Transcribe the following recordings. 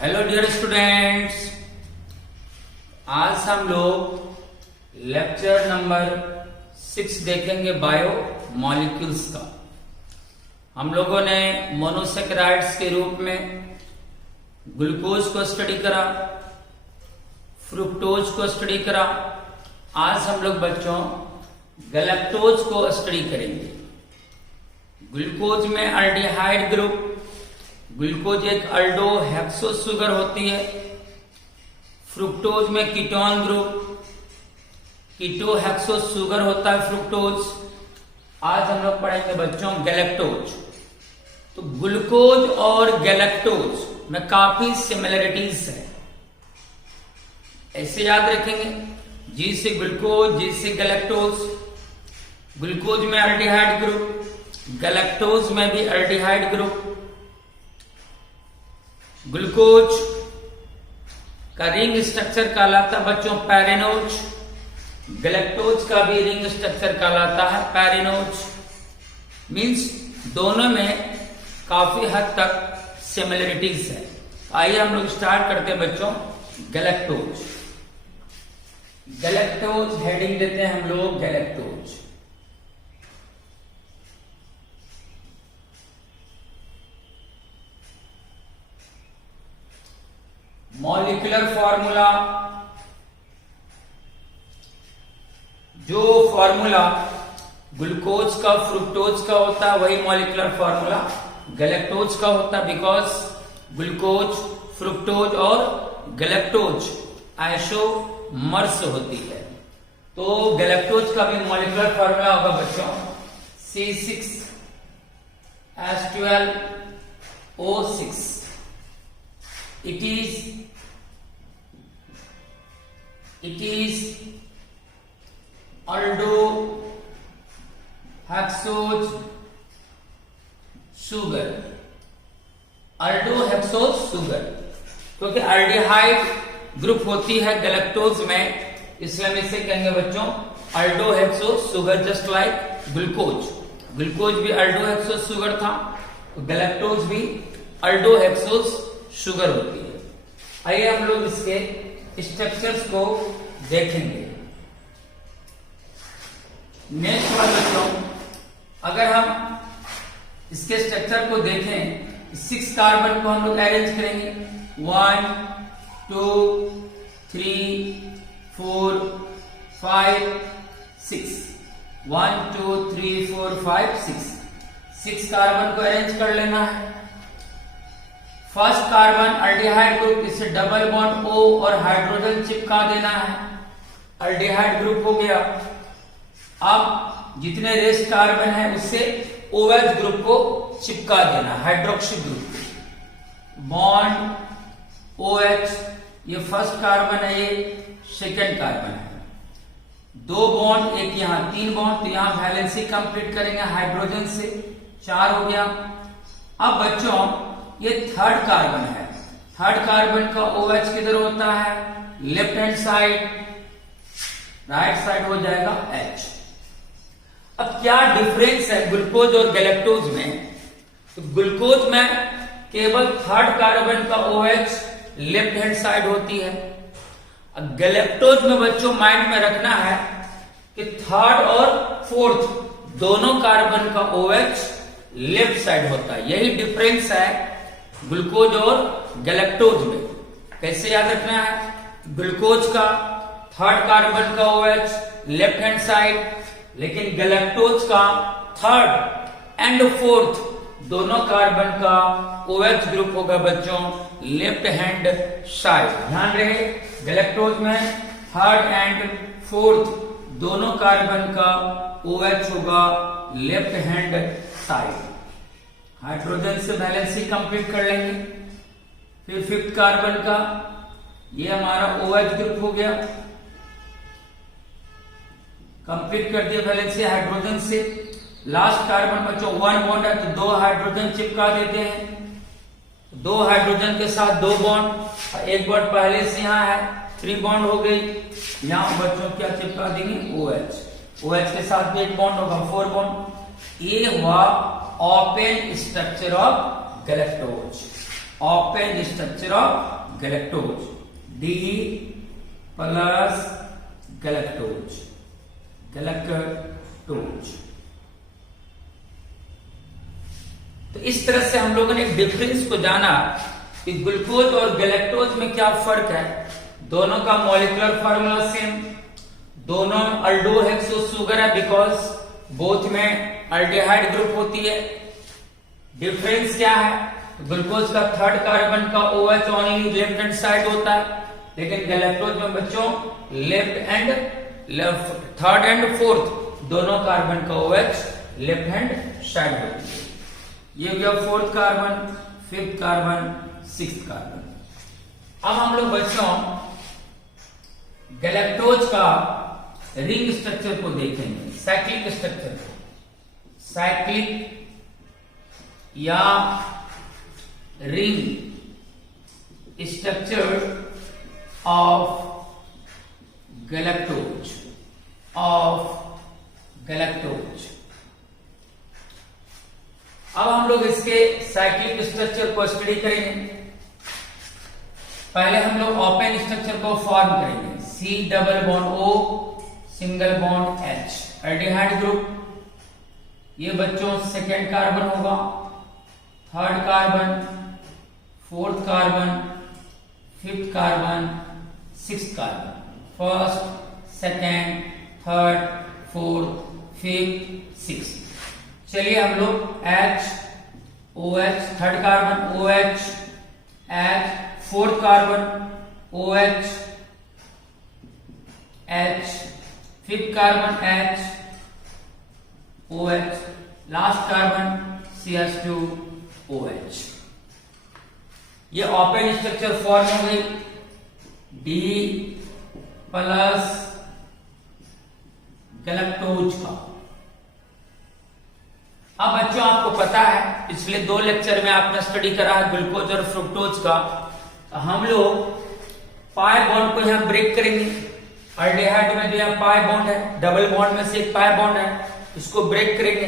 Hello dear students, आज हम लोग लेक्चर नंबर 6 देखेंगे बायो मॉलिक्यूल्स का। हम लोगों ने मोनोसेकेराइड्स के रूप में ग्लूकोज को स्टडी करा, फ्रुक्टोज को स्टडी करा। आज हम लोग बच्चों गैलेक्टोज को स्टडी करेंगे। ग्लूकोज में अल्डिहाइड ग्रुप, ग्लूकोज एक अल्डो हेक्सो शुगर होती है। फ्रुक्टोज में कीटोन ग्रुप, कीटो हेक्सो शुगर होता है फ्रुक्टोज। आज हम लोग पढ़ेंगे बच्चों गैलेक्टोज। तो ग्लूकोज और गैलेक्टोज में काफी सिमिलरिटीज है, ऐसे याद रखेंगे। जी से ग्लूकोज, जी से गैलेक्टोज। ग्लूकोज में अल्डिहाइड ग्रुप, गैलेक्टोज में भी अल्डिहाइड ग्रुप। ग्लूकोज का रिंग स्ट्रक्चर कहलाता है बच्चों पैरेनोज। गैलेक्टोज का भी रिंग स्ट्रक्चर कहलाता है पैरेनोज। मींस दोनों में काफी हद तक सिमिलरिटीज है। आइए हम लोग स्टार्ट करते हैं बच्चों गैलेक्टोज। गैलेक्टोज हेडिंग देते हैं हम लोग गैलेक्टोज। मॉलिक्यूलर फॉर्मूला, जो फॉर्मूला ग्लूकोज का फ्रुक्टोज का होता है वही मॉलिक्यूलर फॉर्मूला गैलेक्टोज का होता है। बिकॉज ग्लूकोज, फ्रुक्टोज और गैलेक्टोज आइसोमर्स होती है। तो गैलेक्टोज का भी मॉलिक्यूलर फॉर्मूला होगा बच्चों C6H12O6। It is aldohexose sugar, aldohexose sugar, क्योंकि अल्डिहाइड ग्रुप होती है गैलेक्टोज में, इसलिए हम इसे कहेंगे बच्चों aldohexose sugar. Just like glucose, glucose भी अल्डोहेक्सोज सुगर था, तो गैलेक्टोज भी अल्डोहेक्सोज शुगर होती है। आइए हम लोग इसके स्ट्रक्चर्स को देखेंगे। नेक्स्ट बार बच्चों अगर हम इसके स्ट्रक्चर को देखें, 6 कार्बन को हम लोग अरेंज करेंगे 1 2 3 4 5 6 1 2 3 4 5 6 कार्बन को अरेंज कर लेना है। फर्स्ट कार्बन अल्डिहाइड ग्रुप, इसे डबल बॉन्ड O और हाइड्रोजन चिपका देना है। अल्डिहाइड ग्रुप हो गया। अब जितने रेस्ट कार्बन है उससे OH ग्रुप को चिपका देना, हाइड्रोक्सी ग्रुप। बॉन्ड OH, ये फर्स्ट कार्बन है, ये सेकेंड कार्बन है। 2 बॉन्ड, एक यहां 3 बॉन्ड, तो यहां वैलेंसी कंप्लीट करेंगे हाइड्रोजन से, 4 हो गया। अब बच्चों ये थर्ड कार्बन है। थर्ड कार्बन का OH किधर होता है? Left hand side, right side हो जाएगा H। अब क्या डिफरेंस है ग्लूकोज और गैलेक्टोज में? तो ग्लूकोज में केवल थर्ड कार्बन का OH लेफ्ट हैंड साइड होती है। अब गैलेक्टोज में बच्चों माइंड में रखना है कि थर्ड और फोर्थ दोनों कार्बन का OH लेफ्ट साइड होता है। यही डिफरेंस है ग्लूकोज और गैलेक्टोज में। कैसे याद रखना है? ग्लूकोज का थर्ड कार्बन का OH लेफ्ट हैंड साइड, लेकिन गैलेक्टोज का थर्ड एंड फोर्थ दोनों कार्बन का OH ग्रुप होगा बच्चों लेफ्ट हैंड साइड। ध्यान रहे, गैलेक्टोज में थर्ड एंड फोर्थ दोनों कार्बन का OH होगा लेफ्ट हैंड साइड। हाइड्रोजन से वैलेंसी कंप्लीट कर लेंगे। फिर फिफ्थ कार्बन का, ये हमारा OH ग्रुप हो गया, कंप्लीट कर दिया वैलेंसी हाइड्रोजन से। लास्ट कार्बन बच्चों 1 बॉन्ड है, तो 2 हाइड्रोजन चिपका देते हैं। 2 हाइड्रोजन के साथ 2 बॉन्ड, 1 बॉन्ड पहले से यहां है, 3 बॉन्ड हो गई। यहां बच्चों क्या चिपका देंगे? OH। OH के साथ भी 1 बॉन्ड होगा, 4 बॉन्ड। ये हुआ open structure of galactose. Open structure of galactose, D plus galactose, galactose. तो इस तरह से हम लोगों ने डिफरेंस को जाना कि ग्लूकोज और गैलेक्टोज में क्या फर्क है। दोनों का मॉलिक्यूलर फार्मूला सेम, दोनों अल्डोहेक्सो शुगर है बिकॉज बोथ में अल्डिहाइड ग्रुप होती है। डिफरेंस क्या है, ग्लूकोज का थर्ड कार्बन का OH only left hand side होता है, लेकिन गैलेक्टोज में बच्चों थर्ड एंड फोर्थ दोनों कार्बन का OH लेफ्ट हैंड साइड होती है। ये गया fourth carbon, fifth carbon, sixth carbon. अब हम लोग बच्चों गैलेक्टोज का रिंग स्ट्रक्चर को देखेंगे, साइक्लिक स्ट्रक्चर को, साइक्लिक या रिंग स्ट्रक्चर ऑफ गैलेक्टोज, अब हम लोग इसके साइक्लिक स्ट्रक्चर को स्टडी करेंगे। पहले हम लोग ओपन स्ट्रक्चर को फॉर्म करेंगे, C double bond O single bond H, aldehyde group. ये बच्चों सेकेंड कार्बन होगा, third carbon, fourth carbon, fifth carbon, sixth carbon, first, second, third, fourth, fifth, sixth. चलिए हम लोग H, OH, third carbon OH, H, fourth carbon OH, H, fifth carbon H, OH, last carbon CH2OH। ये open structure form हो गई, D plus galactose का। अब बच्चों आपको पता है पिछले 2 लेक्चर में आपने स्टडी करा है ग्लूकोज और फ्रुक्टोज का। तो हम लोग पाई बॉन्ड को यहां ब्रेक करेंगे। अल्डिहाइड में जो पाई बॉन्ड है, डबल बॉन्ड में से एक पाई बॉन्ड है, इसको ब्रेक करेंगे।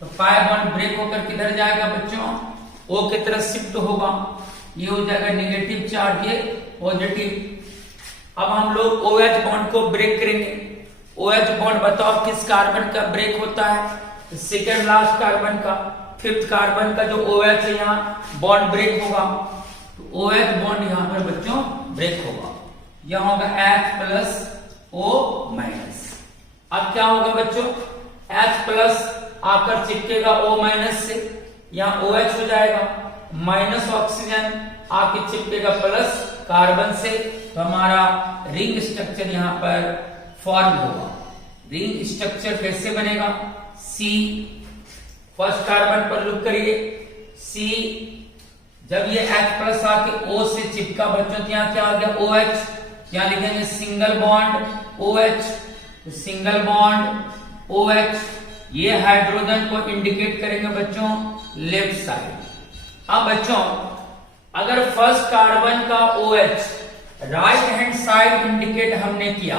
तो पाई बॉन्ड ब्रेक होकर किधर जाएगा बच्चों, O की तरफ शिफ्ट होगा। ये हो जाएगा नेगेटिव चार्ज, ये पॉजिटिव। अब हम लोग OH बॉन्ड को ब्रेक करेंगे। OH बॉन्ड बताओ किस कार्बन का ब्रेक होता है, सेकेंड लास्ट कार्बन का। फिफ्थ कार्बन का जो OH है यहाँ बॉन्ड ब्रेक होगा, तो OH बॉन्ड यहाँ पर बच्चों ब्रेक होगा। यह होगा H प्लस O माइनस। अब क्या होगा बच्चों, H प्लस आकर चिपकेगा O माइनस से, यहाँ OH हो जाएगा, माइनस ऑक्सीजन आके चिपकेगा प्लस कार्बन से, तो हमारा रिंग स्ट्रक्चर यहाँ पर फॉर्म होगा। रिंग स्ट्रक्चर कैसे बनेगा, C फर्स्ट कार्बन पर लुक करिए, C जब ये H प्लस आके O से चिपका बच्चों, तो यहाँ क्या आ गया OH, यहाँ लिखेंगे single bond OH, single bond OH। ये हाइड्रोजन को इंडिकेट करेंगे बच्चों लेफ्ट साइड। अब बच्चों अगर फर्स्ट कार्बन का OH right hand side indicate हमने किया,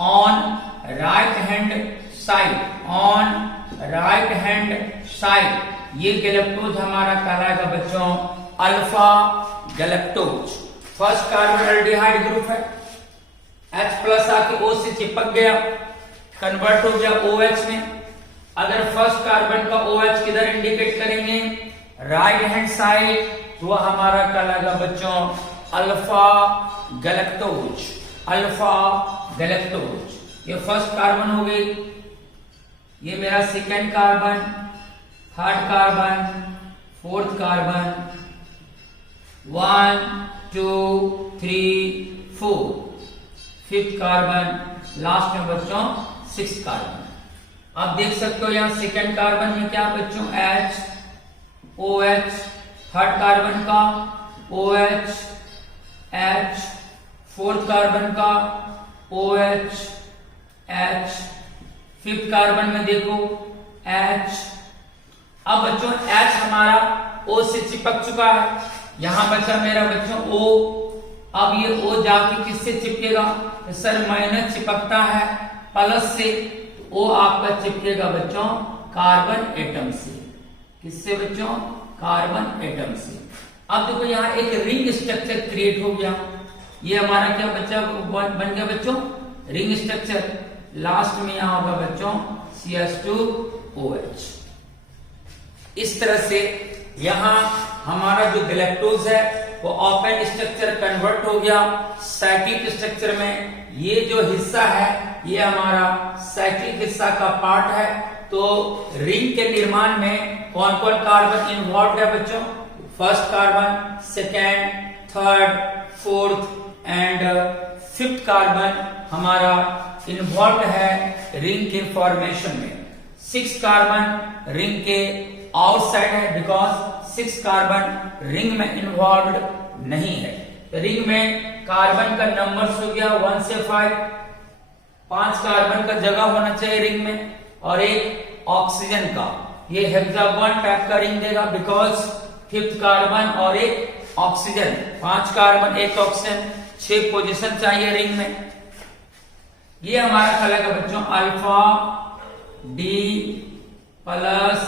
on right hand side, on right hand side, ये गैलेक्टोज हमारा कहलाएगा बच्चों alpha galactose. First carbon aldehyde group है, H प्लस आके O से चिपक गया, कन्वर्ट हो गया OH में। अगर फर्स्ट कार्बन का OH किधर इंडिकेट करेंगे, राइट हैंड साइड, तो हमारा कहलाएगा बच्चों अल्फा गैलेक्टोज, अल्फा गैलेक्टोज। ये फर्स्ट कार्बन हो गई, ये मेरा second carbon, third carbon, fourth carbon, 1 2 3 4, fifth carbon, last में बच्चों सिक्स्थ कार्बन। आप देख सकते हो यहाँ सेकेंड कार्बन में क्या बच्चों H, OH, थर्ड कार्बन का OH, H, फोर्थ कार्बन का OH, H, फिफ्थ कार्बन में देखो H। अब बच्चों H हमारा O से चिपक चुका है, यहां बचा मेरा बच्चों O। अब ये O जाके किससे चिपकेगा, तो सर माइनस चिपकता है प्लस से, O आपका चिपकेगा बच्चों कार्बन एटम से। किससे बच्चों, कार्बन एटम से। अब देखो यहाँ एक रिंग स्ट्रक्चर क्रिएट हो गया, ये हमारा क्या बच्चा बन गया बच्चों, रिंग स्ट्रक्चर। लास्ट में यहाँ होगा बच्चों CH2OH। इस तरह से यहाँ हमारा जो गैलेक्टोज है वो ओपन स्ट्रक्चर कन्वर्ट हो गया साइक्लिक स्ट्रक्चर में। ये जो हिस्सा है ये हमारा साइक्लिक हिस्सा का पार्ट है। तो रिंग के निर्माण में कौन कौन कार्बन इन्वॉल्व है बच्चों, first carbon, second, third, fourth and fifth carbon हमारा इन्वॉल्व है रिंग के फॉर्मेशन में। 6 कार्बन रिंग के आउटसाइड है बिकॉज 6 कार्बन रिंग में इन्वॉल्व नहीं है। रिंग में कार्बन का नंबर हो गया 1 से 5, 5 कार्बन का जगह होना चाहिए रिंग में, और एक ऑक्सीजन का, ये हेक्सागोन टाइप का रिंग देगा बिकॉज 5th कार्बन और एक ऑक्सीजन, 5 कार्बन 1 ऑक्सीजन, 6 पोजीशन चाहिए रिंग में। ये हमारा कहलाएगा बच्चों alpha D plus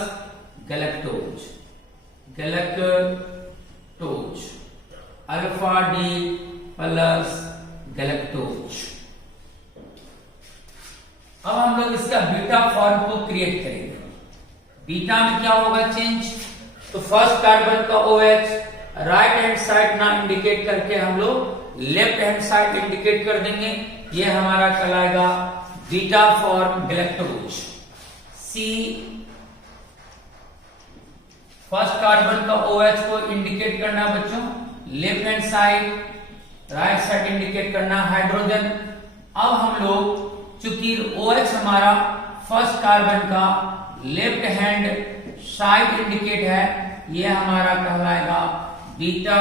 galactose, galactose, alpha D plus galactose. अब हम लोग इसका बीटा फॉर्म को क्रिएट करेंगे। बीटा में क्या होगा चेंज, तो फर्स्ट कार्बन का OH राइट हैंड साइड ना इंडिकेट करके हम लोग लेफ्ट हैंड साइड इंडिकेट कर देंगे। ये हमारा कहलाएगा beta form galactose. C first carbon का OH को इंडिकेट करना बच्चों left hand side, right side indicate करना हाइड्रोजन। अब हम लोग चूंकि OH हमारा फर्स्ट कार्बन का लेफ्ट हैंड साइड इंडिकेट है, ये हमारा कहलाएगा बीटा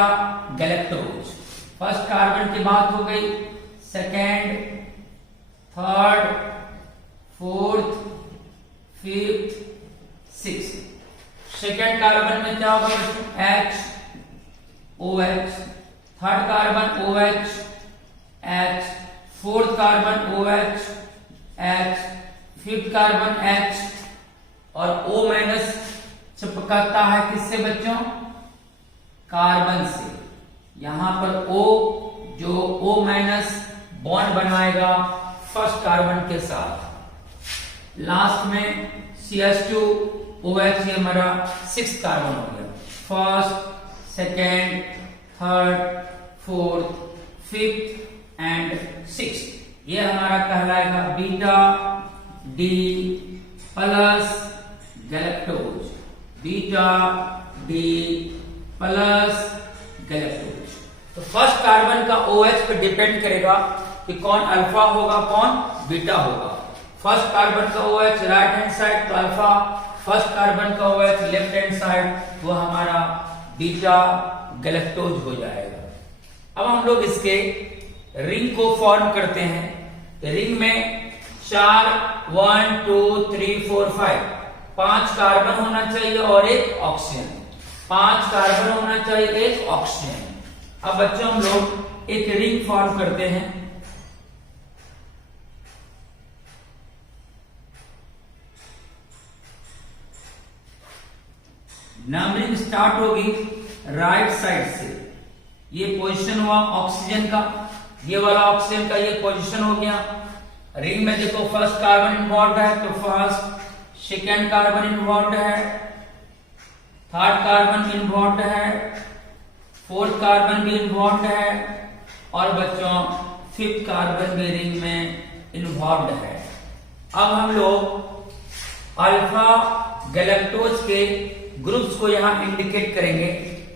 गैलेक्टोज। फर्स्ट कार्बन की बात हो गई, second, third, fourth, fifth, sixth. Second carbon में क्या होगा H, OH, third carbon OH, H, fourth carbon OH, H, fifth carbon H, और O माइनस चिपकता है किससे बच्चों, कार्बन से। यहां पर O जो O माइनस बॉन्ड बनवाएगा फर्स्ट कार्बन के साथ। लास्ट में CH2OH ये हमारा 6th कार्बन हो गया। First, second, third, fourth, fifth and 6th। ये हमारा कहलाएगा beta D plus galactose, beta D plus galactose. तो फर्स्ट कार्बन का OH पे डिपेंड करेगा कि कौन अल्फा होगा कौन बीटा होगा। फर्स्ट कार्बन का OH राइट हैंड साइड तो अल्फा, फर्स्ट कार्बन का OH लेफ्ट हैंड साइड वो हमारा बीटा गैलेक्टोज हो जाएगा। अब हम लोग इसके रिंग को फॉर्म करते हैं। रिंग में 4 1 2 3 4 5 कार्बन होना चाहिए और एक ऑक्सीजन, 5 कार्बन होना चाहिए एक ऑक्सीजन। अब बच्चों हम लोग एक रिंग फॉर्म करते हैं। नंबरिंग स्टार्ट होगी राइट साइड से। ये पोजीशन हुआ ऑक्सीजन का, ये वाला ऑक्सीजन का ये पोजीशन हो गया। रिंग में देखो फर्स्ट कार्बन इन्वॉल्व है तो फर्स्ट, सेकेंड कार्बन इन्वॉल्व है, थर्ड कार्बन इन्वॉल्व है, फोर्थ कार्बन भी इन्वॉल्व है और बच्चों फिफ्थ कार्बन भी रिंग में इन्वॉल्व है। अब हम लोग अल्फा गैलेक्टोज के ग्रुप्स को यहां इंडिकेट करेंगे।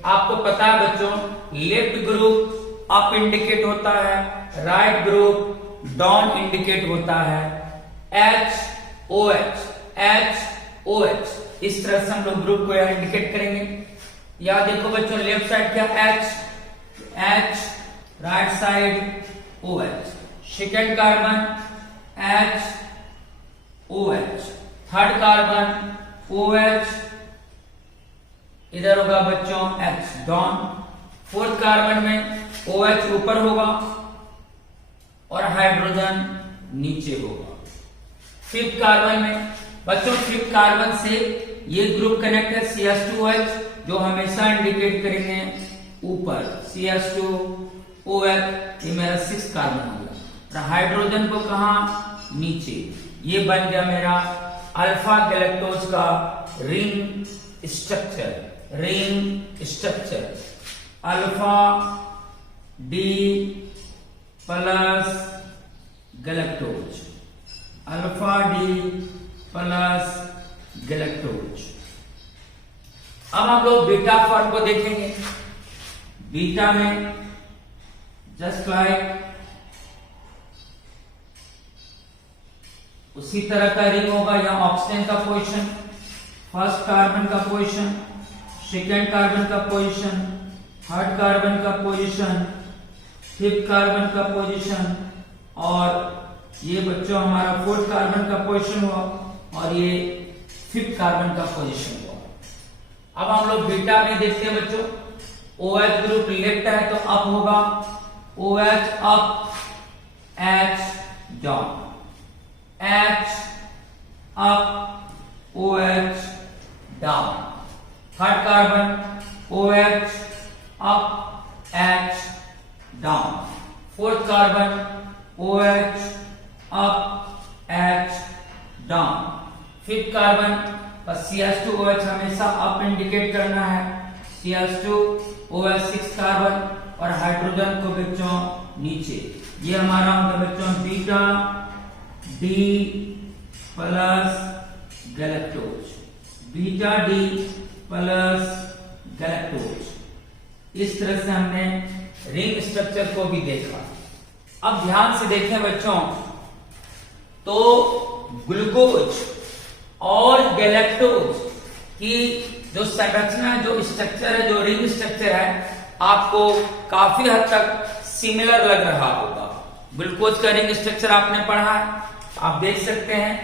आपको पता है बच्चों लेफ्ट ग्रुप अप इंडिकेट होता है, राइट ग्रुप डाउन इंडिकेट होता है। HOH, HOH इस तरह से हम लोग ग्रुप को यहां इंडिकेट करेंगे। या देखो बच्चों लेफ्ट साइड क्या H, right side OH, second carbon HOH, third carbon OH, इधर होगा बच्चों H डाउन, फोर्थ कार्बन में OH ऊपर होगा और हाइड्रोजन नीचे होगा। फिफ्थ कार्बन में बच्चों फिफ्थ कार्बन से ये ग्रुप कनेक्ट है CH2OH जो हमेशा इंडिकेट करेंगे ऊपर, CH2OH, ये मेरा 6 कार्बन हो गया। हाइड्रोजन को कहा, नीचे। ये बन गया मेरा अल्फा गैलेक्टोज का ring structure, alpha D plus galactose, alpha D plus galactose. अब हम लोग बीटा फॉर्म को देखेंगे। बीटा में जस्ट लाइक उसी तरह का रिंग होगा। यहाँ ऑक्सीजन का पोजीशन, फर्स्ट कार्बन का पोजीशन, सेकेंड कार्बन का पोजीशन, थर्ड कार्बन का पोजीशन, फिफ्थ कार्बन का पोजीशन, और ये बच्चों हमारा फोर्थ कार्बन का पोजीशन हुआ, और ये फिफ्थ कार्बन का पोजीशन हुआ। अब हम लोग बीटा में देखते हैं बच्चों, OH ग्रुप लेफ्ट है तो अप होगा, OH up, H down, H up, OH down. Third carbon OH up, H down. Fourth carbon OH up, H down. Fifth carbon पर CH2OH हमेशा अप इंडिकेट करना है, CH2OH 6 कार्बन, और hydrogen को बच्चों नीचे। ये हमारा होगा बच्चों beta D plus galactose, beta D plus galactose. इस तरह से हमने रिंग स्ट्रक्चर को भी देखा। अब ध्यान से देखें बच्चों, तो ग्लूकोज और गैलेक्टोज की जो संरचना, जो स्ट्रक्चर है, जो रिंग स्ट्रक्चर है, आपको काफी हद तक सिमिलर लग रहा होगा। ग्लूकोज का रिंग स्ट्रक्चर आपने पढ़ा है, आप देख सकते हैं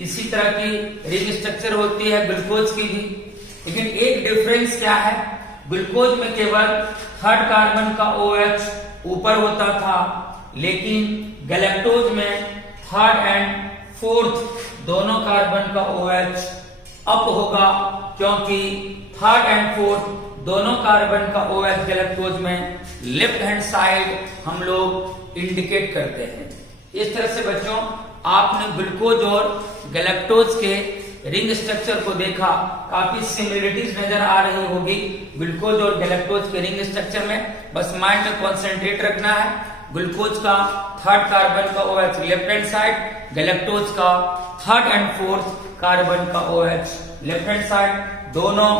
इसी तरह की रिंग स्ट्रक्चर होती है ग्लूकोज की भी। लेकिन एक डिफरेंस क्या है, ग्लूकोज में केवल थर्ड कार्बन का OH ऊपर होता था, लेकिन गैलेक्टोज में थर्ड एंड फोर्थ दोनों कार्बन का OH अप होगा, क्योंकि थर्ड एंड फोर्थ दोनों कार्बन का OH गैलेक्टोज में लेफ्ट हैंड साइड हम लोग इंडिकेट करते हैं। इस तरह से बच्चों आपने ग्लूकोज और गैलेक्टोज के रिंग स्ट्रक्चर को देखा, काफी सिमिलरिटीज नजर आ रही होगी ग्लूकोज और गैलेक्टोज के रिंग स्ट्रक्चर में। बस माइंड में कॉन्सेंट्रेट रखना है, ग्लूकोज का थर्ड कार्बन का OH left hand side, galactose का थर्ड एंड फोर्थ कार्बन का OH लेफ्ट हैंड साइड। दोनों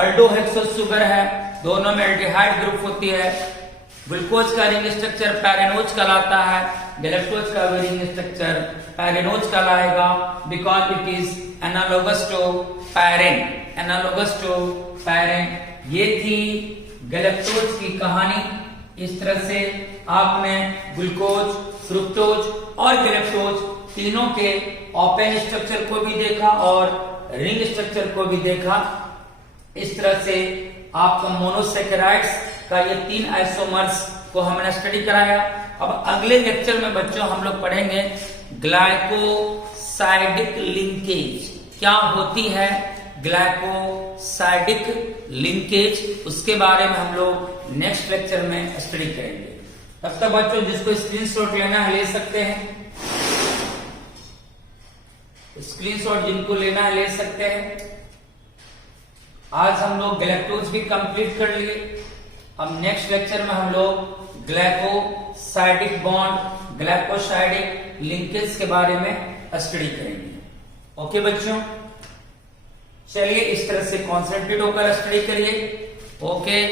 अल्डोहेक्सोस शुगर है, दोनों में एल्डिहाइड ग्रुप होती है। ग्लूकोज का रिंग स्ट्रक्चर पैरेनोज कहलाता है, गैलेक्टोज का भी रिंग स्ट्रक्चर पैरेनोज कहलाएगा, because it is analogous to pyran, analogous to pyran. ये थी गैलेक्टोज की कहानी। इस तरह से आपने ग्लूकोज, फ्रुक्टोज और गैलेक्टोज तीनों के ओपन स्ट्रक्चर को भी देखा और रिंग स्ट्रक्चर को भी देखा। इस तरह से आपको मोनोसेकेराइड्स का ये 3 आइसोमर्स को हमने स्टडी कराया। अब अगले लेक्चर में बच्चों हम लोग पढ़ेंगे ग्लाइकोसाइडिक लिंकेज, क्या होती है ग्लाइकोसाइडिक लिंकेज, उसके बारे में हम लोग नेक्स्ट लेक्चर में स्टडी करेंगे। तब तक बच्चों जिसको स्क्रीनशॉट लेना है ले सकते हैं, स्क्रीनशॉट जिनको लेना है ले सकते हैं। आज हम लोग गैलेक्टोज भी कंप्लीट कर लिए। अब नेक्स्ट लेक्चर में हम लोग ग्लाइकोसाइडिक बॉन्ड, ग्लाइकोसाइडिक लिंकेज के बारे में स्टडी करेंगे। ओके बच्चों, चलिए इस तरह से कॉन्सेंट्रेट होकर स्टडी करिए। Okay,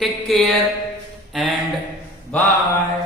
take care and bye.